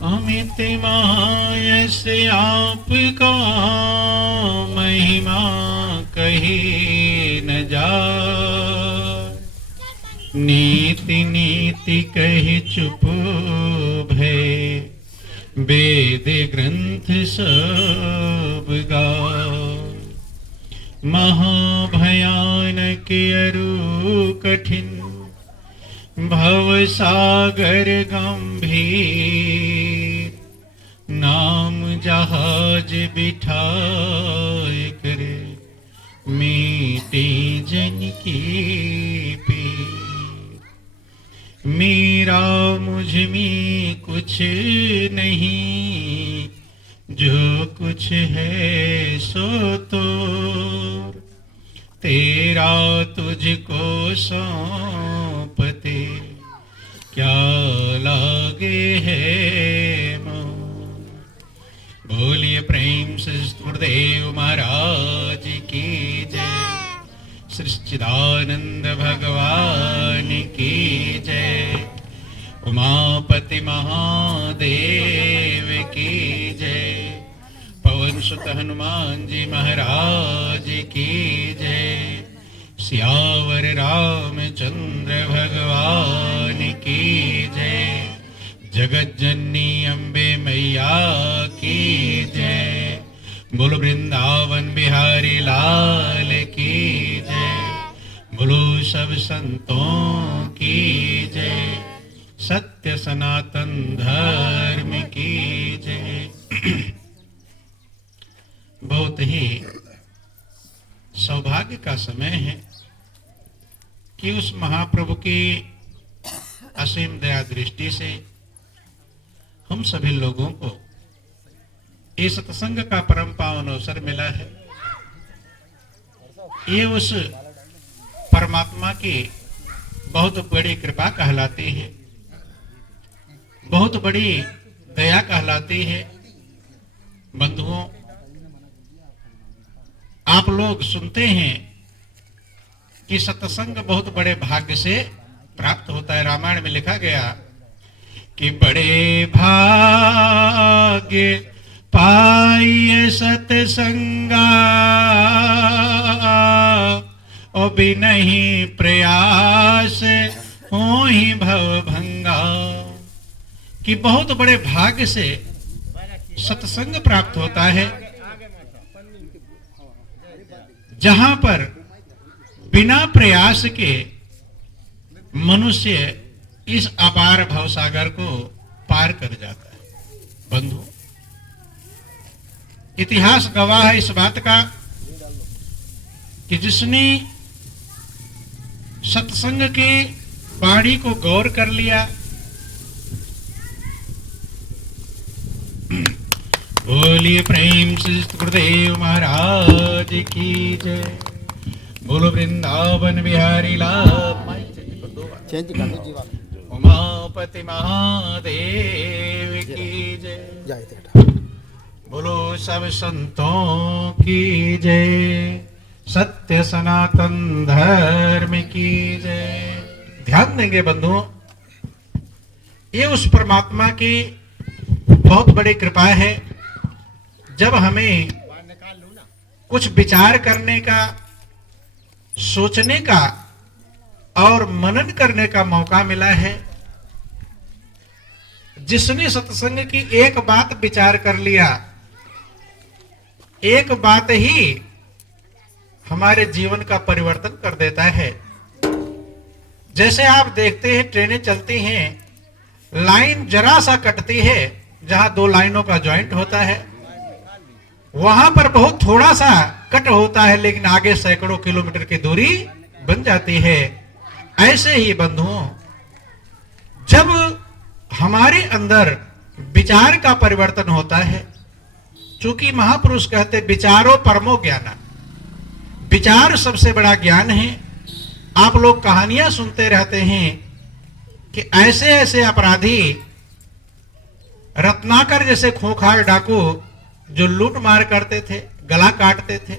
अमित महायश आपका, महिमा कही न जाए। नीति नीति कही चुप भय, वेद ग्रंथ सब गाए। महाभयानक अरु कठिन, भव सागर गंभीर। नाम जहाज बिठाए करे, मीटे जन की पीर। मेरा मुझ में कुछ नहीं, जो कुछ है सो तो तेरा तुझको सौंपते, क्या लागे है मोह। बोलिए प्रेम से गुरुदेव महाराज की जय, सच्चिदानंद भगवान की जय, उमापति महादेव की जय, पवन सुत हनुमान जी महाराज की जय, सियावर रामचंद्र भगवान की जय, जगत जननी अम्बे मैया की जय, बोलो वृंदावन बिहारी लाल की जय, बोलो सब संतों की जय, सत्य सनातन धर्म की जय। बहुत ही सौभाग्य का समय है कि उस महाप्रभु की असीम दया दृष्टि से हम सभी लोगों को इस सत्संग का परम पावन अवसर मिला है। ये उस परमात्मा की बहुत बड़ी कृपा कहलाती है, बहुत बड़ी दया कहलाती है। बंधुओं, आप लोग सुनते हैं कि सत्संग बहुत बड़े भाग्य से प्राप्त होता है। रामायण में लिखा गया कि बड़े भाग्य पाइए सत्संगा, और बिनहि प्रयास हो ही भव भंगा। कि बहुत बड़े भाग्य से सत्संग प्राप्त होता है, जहां पर बिना प्रयास के मनुष्य इस अपार भवसागर को पार कर जाता है। बंधु, इतिहास गवाह है इस बात का कि जिसने सत्संग के वाणी को गौर कर लिया, बोलिए प्रेम से गुरुदेव महाराज की जय, बोलो वृंदावन बिहारी लाल, उमापति महादेव की जय, बोलो सब संतों की जय, सत्य सनातन धर्म की जय। ध्यान देंगे बंधुओं, ये उस परमात्मा की बहुत बड़ी कृपा है। जब हमें कुछ विचार करने का, सोचने का और मनन करने का मौका मिला है, जिसने सत्संग की एक बात विचार कर लिया, एक बात ही हमारे जीवन का परिवर्तन कर देता है। जैसे आप देखते हैं ट्रेनें चलती हैं, लाइन जरा सा कटती है, जहां दो लाइनों का जॉइंट होता है, वहां पर बहुत थोड़ा सा कट होता है, लेकिन आगे सैकड़ों किलोमीटर की दूरी बन जाती है। ऐसे ही बंधुओं, जब हमारे अंदर विचार का परिवर्तन होता है, चूंकि महापुरुष कहते विचारो परमो ज्ञान, विचार सबसे बड़ा ज्ञान है। आप लोग कहानियां सुनते रहते हैं कि ऐसे ऐसे अपराधी, रत्नाकर जैसे खोखार डाकू जो लूट मार करते थे, गला काटते थे,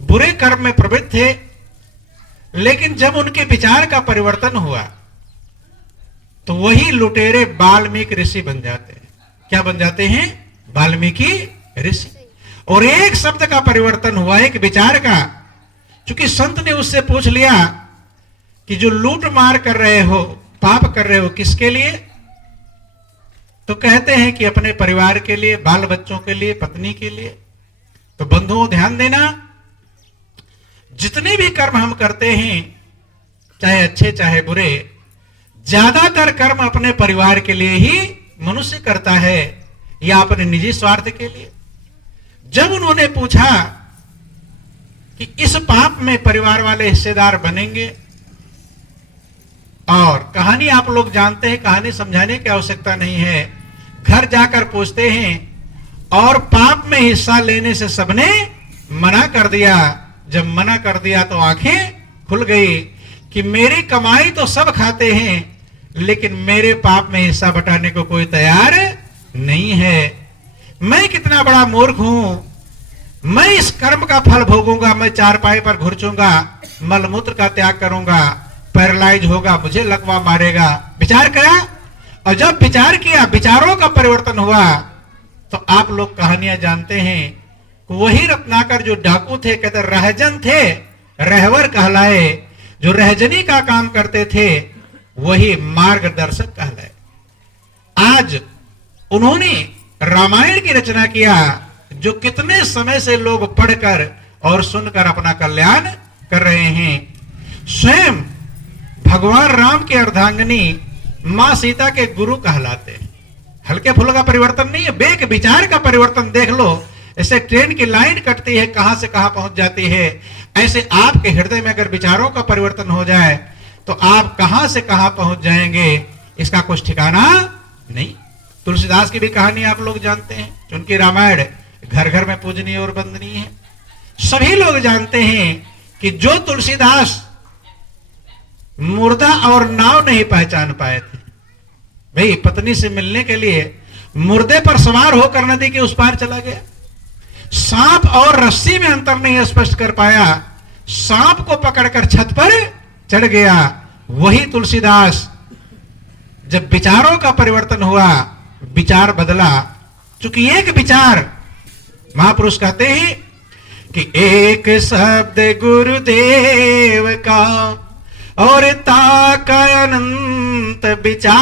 बुरे कर्म में प्रवृत्त थे, लेकिन जब उनके विचार का परिवर्तन हुआ तो वही लुटेरे वाल्मीकि ऋषि बन जाते हैं। क्या बन जाते हैं? वाल्मीकि ऋषि। और एक शब्द का परिवर्तन हुआ, एक विचार का। क्योंकि संत ने उससे पूछ लिया कि जो लूट मार कर रहे हो, पाप कर रहे हो, किसके लिए? तो कहते हैं कि अपने परिवार के लिए, बाल बच्चों के लिए, पत्नी के लिए। तो बंधुओं ध्यान देना, जितने भी कर्म हम करते हैं, चाहे अच्छे चाहे बुरे, ज्यादातर कर्म अपने परिवार के लिए ही मनुष्य करता है या अपने निजी स्वार्थ के लिए। जब उन्होंने पूछा कि इस पाप में परिवार वाले हिस्सेदार बनेंगे, और कहानी आप लोग जानते हैं, कहानी समझाने की आवश्यकता नहीं है। घर जाकर पूछते हैं और पाप में हिस्सा लेने से सबने मना कर दिया। जब मना कर दिया तो आंखें खुल गई कि मेरी कमाई तो सब खाते हैं, लेकिन मेरे पाप में हिस्सा बटाने को कोई तैयार नहीं है। मैं कितना बड़ा मूर्ख हूं, मैं इस कर्म का फल भोगूंगा, मैं चारपाई पर घुर्चूंगा, मलमूत्र का त्याग करूंगा, पैरालाइज होगा, मुझे लकवा मारेगा। विचार किया, और जब विचार किया, विचारों का परिवर्तन हुआ, तो आप लोग कहानियां जानते हैं। वही रत्नाकर जो डाकू थे, कहते रहजन थे, रहवर कहलाए। जो रहजनी का काम करते थे वही मार्गदर्शक कहलाए। आज उन्होंने रामायण की रचना किया, जो कितने समय से लोग पढ़कर और सुनकर अपना कल्याण कर रहे हैं। स्वयं भगवान राम के अर्धांगिनी मां सीता के गुरु कहलाते हैं। हल्के फुल्के का परिवर्तन नहीं है, बेक विचार का परिवर्तन देख लो। ऐसे ट्रेन की लाइन कटती है, कहां से कहां पहुंच जाती है। ऐसे आपके हृदय में अगर विचारों का परिवर्तन हो जाए तो आप कहां से कहां पहुंच जाएंगे, इसका कुछ ठिकाना नहीं। तुलसीदास की भी कहानी आप लोग जानते हैं। उनकी रामायण घर घर में पूजनीय और वंदनीय है। सभी लोग जानते हैं कि जो तुलसीदास मुर्दा और नाव नहीं पहचान पाए थे, भाई पत्नी से मिलने के लिए मुर्दे पर सवार होकर नदी के उस पार चला गया। सांप और रस्सी में अंतर नहीं स्पष्ट कर पाया, सांप को पकड़कर छत पर चढ़ गया। वही तुलसीदास, जब विचारों का परिवर्तन हुआ, विचार बदला। चूंकि एक विचार, महापुरुष कहते हैं कि एक शब्द गुरुदेव का और ताका अनंत विचार,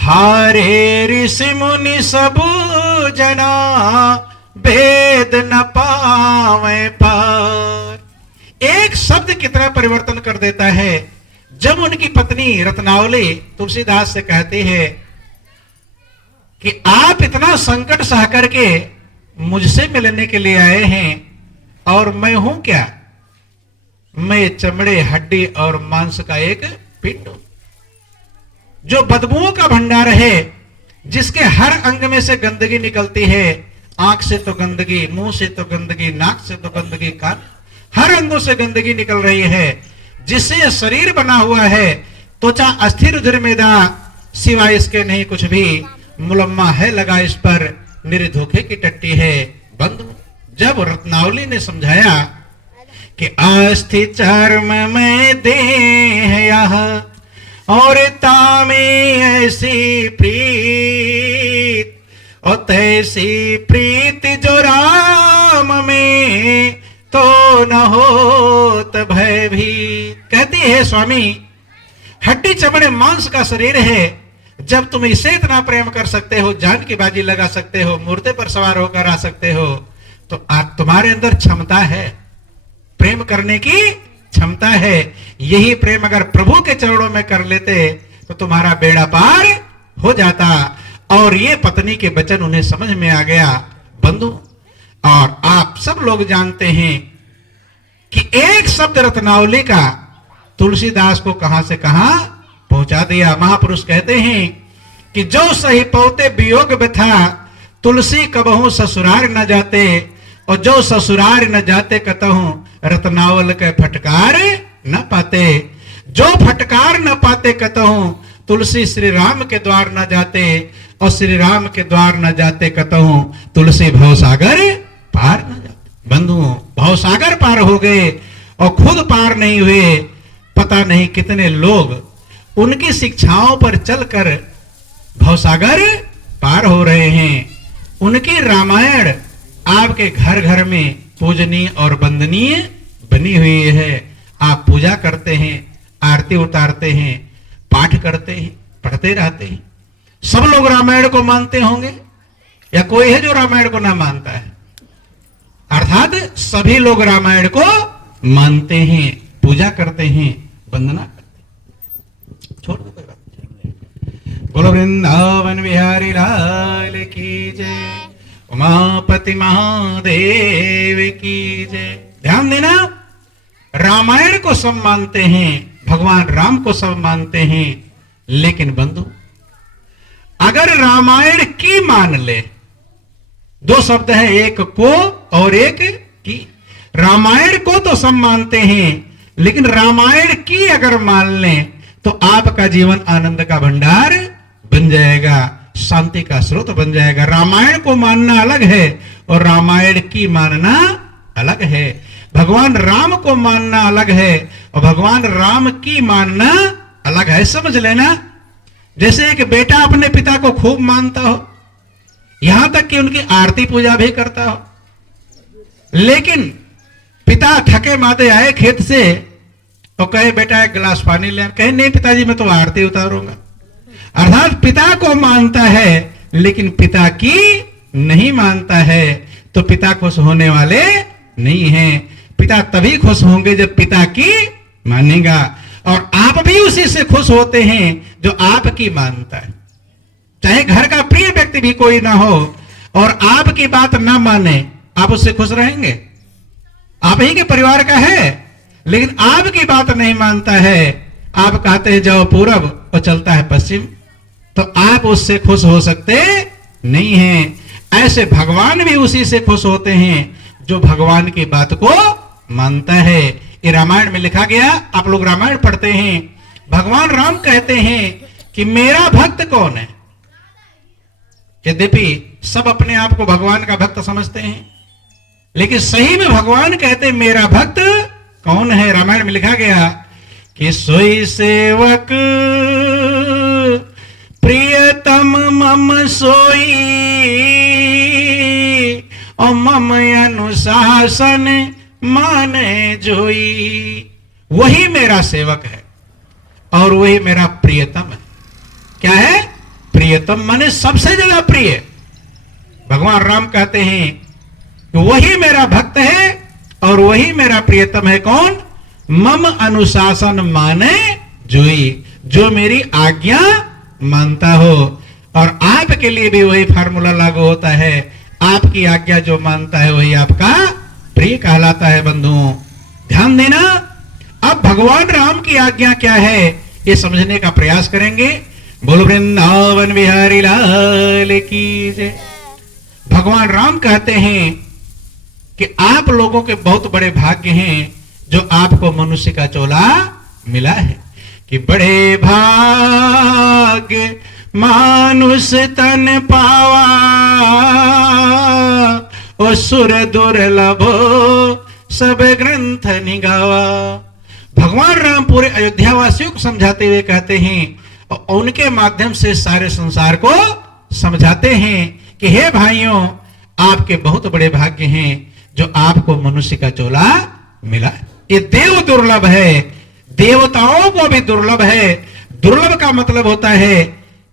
हारे ऋषि मुनि सब जना वेद न पावे पार। एक शब्द कितना परिवर्तन कर देता है। जब उनकी पत्नी रत्नावली तुलसीदास से कहती है कि आप इतना संकट सह करके मुझसे मिलने के लिए आए हैं, और मैं हूं क्या? मैं चमड़े, हड्डी और मांस का एक पिंड हूं, जो बदबुओं का भंडार है, जिसके हर अंग में से गंदगी निकलती है। आंख से तो गंदगी, मुंह से तो गंदगी, नाक से तो गंदगी, कान, हर अंगों से गंदगी निकल रही है। जिससे शरीर बना हुआ है, त्वचा अस्थिर उर्मिदा, सिवाय इसके नहीं कुछ भी। मुलम्मा है लगा इस पर, निर्धोखे की टट्टी है। बंधु, जब रत्नावली ने समझाया कि अस्थि चर्म में देह यह और तामे ऐसी प्रीत, और तैसी प्रीत जो राम में तो न होत भयभीत। कहती है स्वामी, हड्डी चमड़े मांस का शरीर है, जब तुम इसे इतना प्रेम कर सकते हो, जान की बाजी लगा सकते हो, मूर्ते पर सवार होकर आ सकते हो, तो तुम्हारे अंदर क्षमता है, प्रेम करने की क्षमता है। यही प्रेम अगर प्रभु के चरणों में कर लेते तो तुम्हारा बेड़ा पार हो जाता। और ये पत्नी के वचन उन्हें समझ में आ गया। बंधु, और आप सब लोग जानते हैं कि एक शब्द रत्नावली का तुलसीदास को कहां से कहां पहुंचा दिया। महापुरुष कहते हैं कि जो सही पौते वियोग व्यथा, तुलसी कबहू ससुरार न जाते, और जो ससुरार न जाते कतहूं रत्नावल के फटकार न पाते। जो फटकार न पाते कतहूं तुलसी श्री राम के द्वार न जाते, और श्री राम के द्वार न जाते कतहूं तुलसी भवसागर पार न जाते। बंधुओं, भवसागर पार हो गए और खुद पार नहीं हुए। पता नहीं कितने लोग उनकी शिक्षाओं पर चलकर भवसागर पार हो रहे हैं। उनकी रामायण आपके घर घर में पूजनीय और वंदनीय बनी हुई है। आप पूजा करते हैं, आरती उतारते हैं, पाठ करते हैं, पढ़ते रहते हैं। सब लोग रामायण को मानते होंगे या कोई है जो रामायण को ना मानता है? अर्थात सभी लोग रामायण को मानते हैं, पूजा करते हैं, वंदना करते हैं। छोड़ दो, कोई बात नहीं। बोलो वृंदावन बिहारी लाल की जय, उमापति महादेव की जय। ध्यान देना, रामायण को सब मानते हैं, भगवान राम को सब मानते हैं, लेकिन बंधु अगर रामायण की मान ले, दो शब्द है, एक को और एक की। रामायण को तो सब मानते हैं, लेकिन रामायण की अगर मान लें तो आपका जीवन आनंद का भंडार बन जाएगा, शांति का स्रोत बन जाएगा। रामायण को मानना अलग है और रामायण की मानना अलग है। भगवान राम को मानना अलग है और भगवान राम की मानना अलग है। समझ लेना, जैसे एक बेटा अपने पिता को खूब मानता हो, यहां तक कि उनकी आरती पूजा भी करता हो, लेकिन पिता थके मादे आए खेत से और कहे बेटा एक गिलास पानी ले, कहे नहीं पिताजी मैं तो आरती उतारूंगा। अर्थात पिता को मानता है लेकिन पिता की नहीं मानता है, तो पिता खुश होने वाले नहीं हैं। पिता तभी खुश होंगे जब पिता की मानेगा, और आप भी उसी से खुश होते हैं जो आपकी मानता है। चाहे घर का प्रिय व्यक्ति भी कोई ना हो और आपकी बात ना माने, आप उससे खुश रहेंगे? आप ही के परिवार का है, लेकिन आपकी बात नहीं मानता है, आप कहते हैं जाओ पूरब और चलता है पश्चिम, तो आप उससे खुश हो सकते नहीं हैं। ऐसे भगवान भी उसी से खुश होते हैं जो भगवान की बात को मानता है। ये रामायण में लिखा गया, आप लोग रामायण पढ़ते हैं, भगवान राम कहते हैं कि मेरा भक्त कौन है। यद्यपि सब अपने आप को भगवान का भक्त समझते हैं, लेकिन सही में भगवान कहते हैं मेरा भक्त कौन है। रामायण में लिखा गया कि सोई सेवक प्रियतम मम सोई और मम अनुशासन माने जोई। वही मेरा सेवक है और वही मेरा प्रियतम है। क्या है? प्रियतम माने सबसे ज्यादा प्रिय। भगवान राम कहते हैं कि वही मेरा भक्त है और वही मेरा प्रियतम है। कौन? मम अनुशासन माने जोई, जो मेरी आज्ञा मानता हो। और आपके लिए भी वही फार्मूला लागू होता है, आपकी आज्ञा जो मानता है वही आपका प्रिय कहलाता है। बंधुओं ध्यान देना, अब भगवान राम की आज्ञा क्या है ये समझने का प्रयास करेंगे। बोलो वृंदावन बिहारी लाल की जय। भगवान राम कहते हैं कि आप लोगों के बहुत बड़े भाग्य हैं जो आपको मनुष्य का चोला मिला है, कि बड़े भाग्य मानुष तन पावा ओ सुर दुर्लभो सब ग्रंथ निगावा। भगवान राम पूरे अयोध्या वासियों को समझाते हुए कहते हैं और उनके माध्यम से सारे संसार को समझाते हैं कि हे भाइयों, आपके बहुत बड़े भाग्य हैं जो आपको मनुष्य का चोला मिला। ये देव दुर्लभ है, देवताओं को भी दुर्लभ है। दुर्लभ का मतलब होता है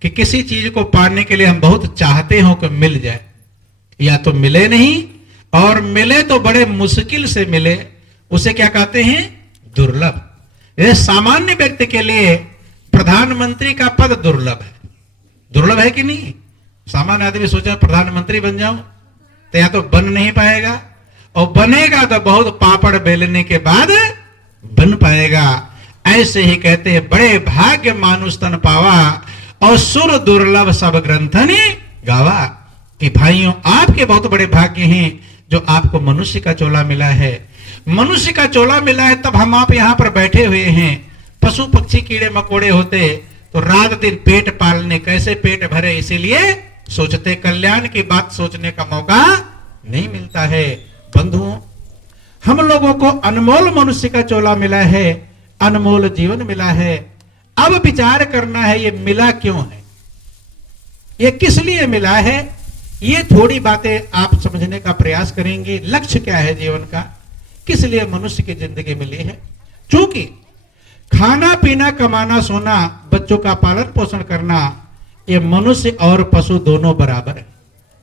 कि किसी चीज को पाने के लिए हम बहुत चाहते हो कि मिल जाए, या तो मिले नहीं, और मिले तो बड़े मुश्किल से मिले, उसे क्या कहते हैं? दुर्लभ। ये सामान्य व्यक्ति के लिए प्रधानमंत्री का पद दुर्लभ है। दुर्लभ है कि नहीं? सामान्य आदमी सोचा प्रधानमंत्री बन जाऊं तो या तो बन नहीं पाएगा, और बनेगा तो बहुत पापड़ बेलने के बाद बन पाएगा। ऐसे ही कहते हैं बड़े भाग्य मानुष तन पावा और सुर दुर्लभ सब ग्रंथनि गावा। कि भाइयों, आपके बहुत बड़े भाग्य हैं जो आपको मनुष्य का चोला मिला है। मनुष्य का चोला मिला है तब हम आप यहाँ पर बैठे हुए हैं। पशु पक्षी कीड़े मकोड़े होते तो रात दिन पेट पालने, कैसे पेट भरे, इसीलिए सोचते, कल्याण की बात सोचने का मौका नहीं मिलता है। बंधुओं, हम लोगों को अनमोल मनुष्य का चोला मिला है, अनमोल जीवन मिला है। अब विचार करना है ये मिला क्यों है। ये किस लिए मिला है, ये थोड़ी बातें आप समझने का प्रयास करेंगे। लक्ष्य क्या है जीवन का, किस लिए मनुष्य की जिंदगी मिली है। चूंकि खाना पीना, कमाना, सोना, बच्चों का पालन पोषण करना, ये मनुष्य और पशु दोनों बराबर है।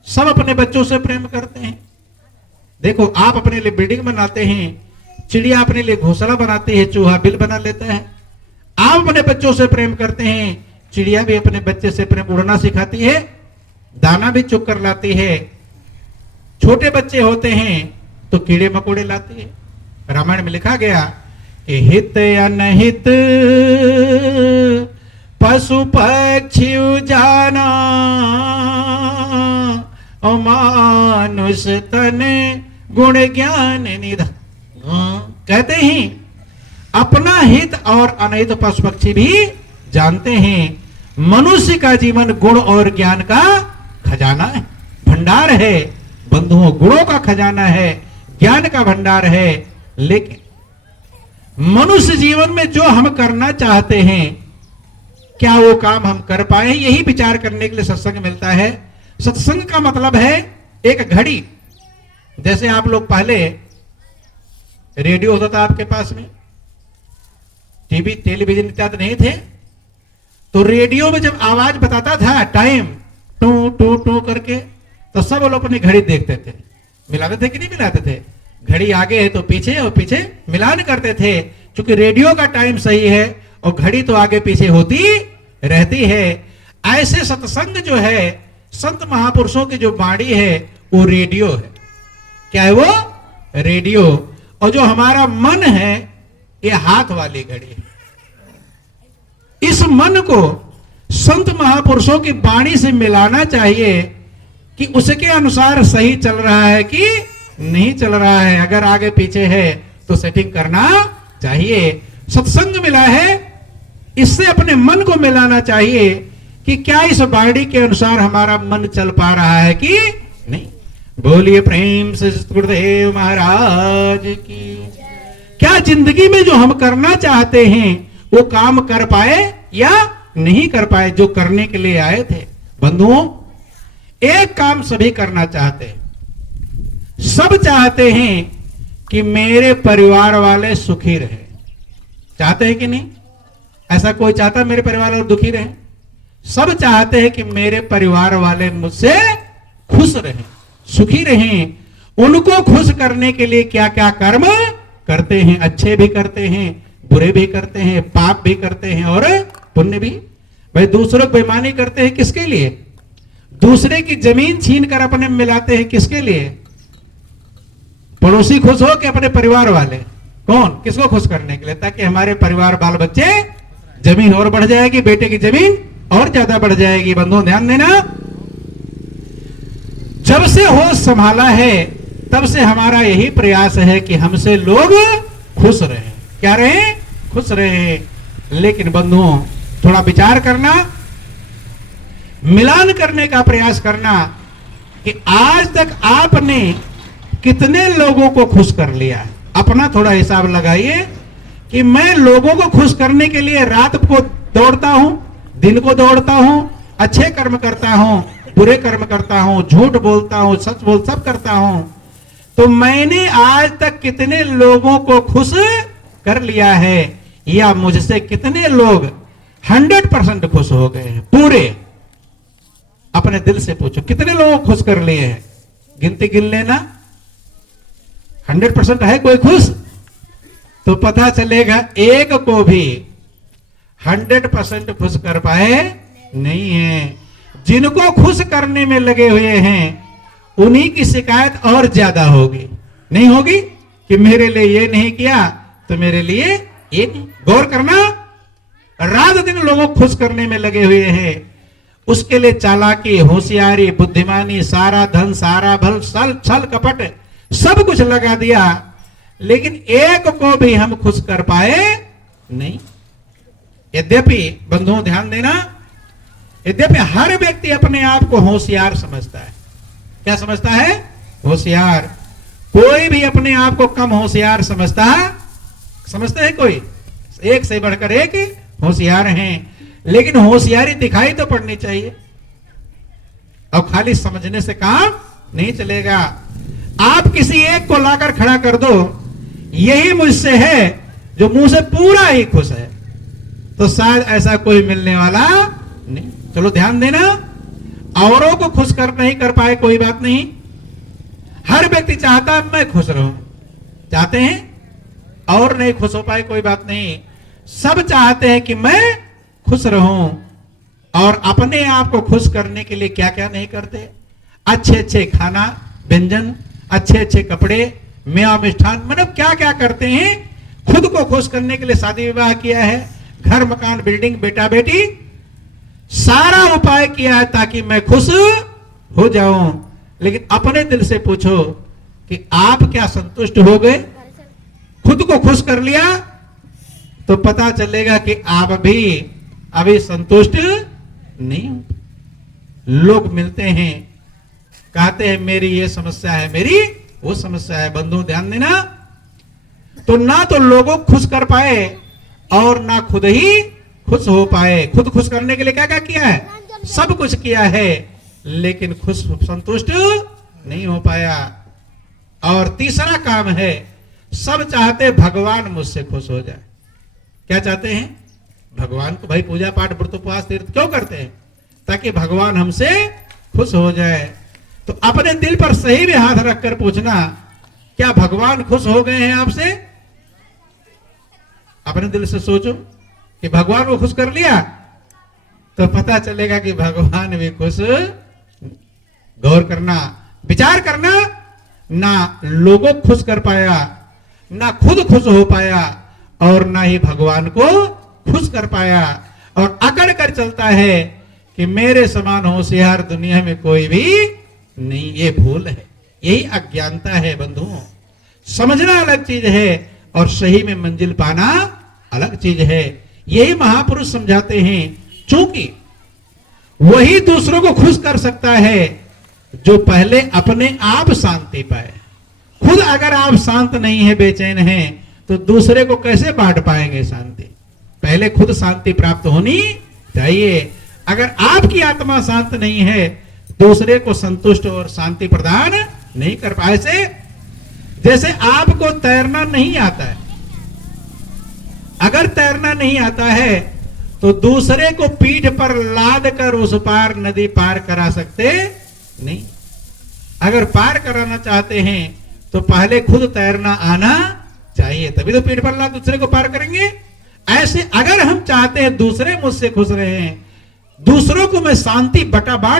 सब अपने बच्चों से प्रेम करते हैं। देखो, आप अपने लिए बिल्डिंग बनाते हैं, चिड़िया अपने लिए घोंसला बनाती है, चूहा बिल बना लेता है। आप अपने बच्चों से प्रेम करते हैं, चिड़िया भी अपने बच्चे से प्रेम, उड़ना सिखाती है, दाना भी चुग कर लाती है। छोटे बच्चे होते हैं तो कीड़े मकोड़े लाती है। रामायण में लिखा गया कि हित अनहित पशु पक्षी जाना, मानुष तन गुण ज्ञान निधान। कहते हैं अपना हित और अनहित पशु पक्षी भी जानते हैं। मनुष्य का जीवन गुण और ज्ञान का खजाना है, भंडार है बंधुओं, गुणों का खजाना है, ज्ञान का भंडार है। लेकिन मनुष्य जीवन में जो हम करना चाहते हैं, क्या वो काम हम कर पाए, यही विचार करने के लिए सत्संग मिलता है। सत्संग का मतलब है एक घड़ी। जैसे आप लोग पहले रेडियो होता था आपके पास में, टीवी टेलीविजन इत्यादि नहीं थे, तो रेडियो में जब आवाज बताता था टाइम टू टू टू करके, तो सब लोग अपनी घड़ी देखते थे। मिलाते थे कि नहीं मिलाते थे? घड़ी आगे है तो पीछे, और पीछे मिलान करते थे। क्योंकि रेडियो का टाइम सही है और घड़ी तो आगे पीछे होती रहती है। ऐसे सत्संग जो है, संत महापुरुषों की जो वाणी है, वो रेडियो है। क्या है वो? रेडियो। और जो हमारा मन है, ये हाथ वाली घड़ी है। इस मन को संत महापुरुषों की वाणी से मिलाना चाहिए कि उसके अनुसार सही चल रहा है कि नहीं चल रहा है। अगर आगे पीछे है तो सेटिंग करना चाहिए। सत्संग मिला है, इससे अपने मन को मिलाना चाहिए कि क्या इस वाणी के अनुसार हमारा मन चल पा रहा है कि नहीं। बोलिए प्रेम से गुरुदेव महाराज की। क्या जिंदगी में जो हम करना चाहते हैं वो काम कर पाए या नहीं कर पाए, जो करने के लिए आए थे। बंधुओं, एक काम सभी करना चाहते हैं। सब चाहते हैं कि मेरे परिवार वाले सुखी रहे। चाहते हैं कि नहीं? ऐसा कोई चाहता है मेरे परिवार वाले दुखी रहे? सब चाहते हैं कि मेरे परिवार वाले मुझसे खुश रहें, सुखी रहें। उनको खुश करने के लिए क्या क्या कर्म करते हैं। अच्छे भी करते हैं, बुरे भी करते हैं, पाप भी करते हैं और पुण्य भी। भाई, दूसरों को बेईमानी करते हैं किसके लिए? दूसरे की जमीन छीन कर अपने में मिलाते हैं किसके लिए? पड़ोसी खुश हो कि अपने परिवार वाले? कौन? किसको खुश करने के लिए? ताकि हमारे परिवार बाल बच्चे, जमीन और बढ़ जाएगी, बेटे की जमीन और ज्यादा बढ़ जाएगी। बंधुओं ध्यान देना, जब से होश संभाला है तब से हमारा यही प्रयास है कि हमसे लोग खुश रहें। क्या रहे? खुश रहे। लेकिन बंधुओं, थोड़ा विचार करना, मिलान करने का प्रयास करना कि आज तक आपने कितने लोगों को खुश कर लिया। अपना थोड़ा हिसाब लगाइए कि मैं लोगों को खुश करने के लिए रात को दौड़ता हूं, दिन को दौड़ता हूं, अच्छे कर्म करता हूं, बुरे कर्म करता हूं, झूठ बोलता हूं, सच बोल, सब करता हूं। तो मैंने आज तक कितने लोगों को खुश कर लिया है, या मुझसे कितने लोग 100% खुश हो गए हैं? पूरे अपने दिल से पूछो, कितने लोगों को खुश कर लिए हैं? गिनती गिन लेना। 100% है कोई खुश? तो पता चलेगा एक को भी 100% खुश कर पाए नहीं है। जिनको खुश करने में लगे हुए हैं उन्हीं की शिकायत और ज्यादा होगी। नहीं होगी कि मेरे लिए ये नहीं किया तो मेरे लिए ये नहीं। गौर करना, रात दिन लोगों को खुश करने में लगे हुए हैं। उसके लिए चालाकी, होशियारी, बुद्धिमानी, सारा धन, सारा बल, छल कपट सब कुछ लगा दिया, लेकिन एक को भी हम खुश कर पाए नहीं। यद्यपि बंधुओं ध्यान देना, यद्यपि हर व्यक्ति अपने आप को होशियार समझता है। क्या समझता है? होशियार। कोई भी अपने आप को कम होशियार समझता है कोई? एक से बढ़कर एक होशियार हैं, लेकिन होशियारी दिखाई तो पड़नी चाहिए। और खाली समझने से काम नहीं चलेगा। आप किसी एक को लाकर खड़ा कर दो, यही मुझसे है, जो मुंह से पूरा ही खुश है, तो शायद ऐसा कोई मिलने वाला नहीं। चलो ध्यान देना, औरों को खुश कर नहीं कर पाए कोई बात नहीं, हर व्यक्ति चाहता है मैं खुश रहूं, चाहते हैं, और नहीं खुश हो पाए कोई बात नहीं, सब चाहते हैं कि मैं खुश रहूं। और अपने आप को खुश करने के लिए क्या क्या नहीं करते, अच्छे अच्छे खाना व्यंजन, अच्छे अच्छे कपड़े, मेवा मिष्ठान, मतलब क्या क्या करते हैं। खुद को खुश करने के लिए शादी विवाह किया है, घर मकान बिल्डिंग बेटा बेटी, सारा उपाय किया है ताकि मैं खुश हो जाऊं। लेकिन अपने दिल से पूछो कि आप क्या संतुष्ट हो गए? खुद को खुश कर लिया तो पता चलेगा कि आप भी अभी संतुष्ट नहीं हो। लोग मिलते हैं, कहते हैं मेरी ये समस्या है, मेरी वो समस्या है। बंधु ध्यान देना, तो ना तो लोगों को खुश कर पाए और ना खुद ही खुश हो पाए। खुद खुश करने के लिए क्या क्या किया है? सब कुछ किया है, लेकिन खुश संतुष्ट नहीं हो पाया। और तीसरा काम है, सब चाहते भगवान मुझसे खुश हो जाए। क्या चाहते हैं? भगवान को भाई पूजा पाठ व्रत उपवास तीर्थ क्यों करते हैं? ताकि भगवान हमसे खुश हो जाए। तो अपने दिल पर सही भी हाथ रखकर पूछना, क्या भगवान खुश हो गए हैं आपसे? अपने दिल से सोचो कि भगवान को खुश कर लिया, तो पता चलेगा कि भगवान भी खुश। गौर करना, विचार करना, ना लोगों को खुश कर पाया, ना खुद खुश हो पाया, और ना ही भगवान को खुश कर पाया। और अकड़ कर चलता है कि मेरे समान होशियार दुनिया में कोई भी नहीं। ये भूल है, यही अज्ञानता है बंधुओं। समझना अलग चीज है और सही में मंजिल पाना अलग चीज है। यही महापुरुष समझाते हैं, क्योंकि वही दूसरों को खुश कर सकता है जो पहले अपने आप शांति पाए। खुद अगर आप शांत नहीं है, बेचैन हैं, तो दूसरे को कैसे बांट पाएंगे शांति? पहले खुद शांति प्राप्त होनी चाहिए। अगर आपकी आत्मा शांत नहीं है, दूसरे को संतुष्ट और शांति प्रदान नहीं कर पाए। से जैसे आपको तैरना नहीं आता है, अगर तैरना नहीं आता है तो दूसरे को पीठ पर लाद कर उस पार नदी पार करा सकते नहीं। अगर पार कराना चाहते हैं तो पहले खुद तैरना आना चाहिए, तभी तो पीठ पर लाद दूसरे को पार करेंगे। ऐसे अगर हम चाहते हैं दूसरे मुझसे खुश रहे, दूसरों को मैं शांति बटा बाट